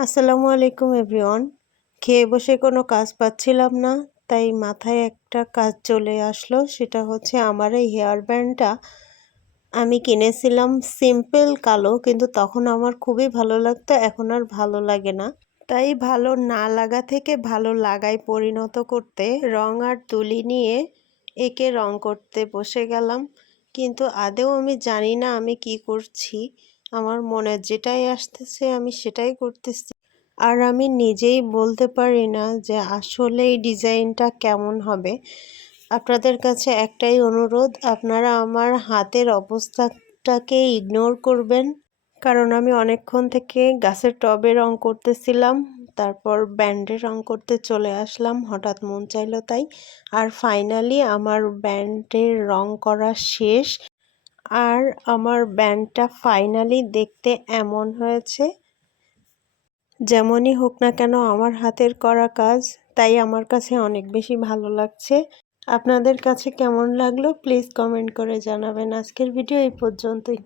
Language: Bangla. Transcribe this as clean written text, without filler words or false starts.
আসসালামু আলাইকুম এভরিওয়ান। খেয়ে বসে কোনো কাজ পাচ্ছিলাম না, তাই মাথায় একটা কাজ চলে আসলো। সেটা হচ্ছে আমার এই হেয়ার ব্যান্ডটা আমি কিনেছিলাম সিম্পল কালো, কিন্তু তখন আমার খুবই ভালো লাগতো, এখন আর ভালো লাগে না। তাই ভালো না লাগা থেকে ভালো লাগায় পরিণত করতে রং আর তুলি নিয়ে একে রং করতে বসে গেলাম। কিন্তু আদৌ আমি জানি না আমি কি করছি। আমার মনে যেটাই আসতেছে আমি সেটাই করতেছি। আর আমি নিজেই বলতে পারি না যে আসলে এই ডিজাইনটা কেমন হবে। আপনাদের কাছে একটাই অনুরোধ, আপনারা আমার হাতের অবস্থাটাকে ইগনোর করবেন। কারণ আমি অনেকক্ষণ থেকে গাছের টবে রং করতেছিলাম, তারপর ব্যান্ডে রং করতে চলে আসলাম, হঠাৎ মন চাইলো তাই। আর ফাইনালি আমার ব্যান্ডের রং করা শেষ। আর আমার ব্যান্ডটা ফাইনালি দেখতে এমন হয়েছে। যেমনই হোক না কেন আমার হাতের করা কাজ, তাই আমার কাছে অনেক বেশি ভালো লাগছে। আপনাদের কাছে কেমন লাগলো প্লিজ কমেন্ট করে জানাবেন। আজকের ভিডিও এই পর্যন্তই।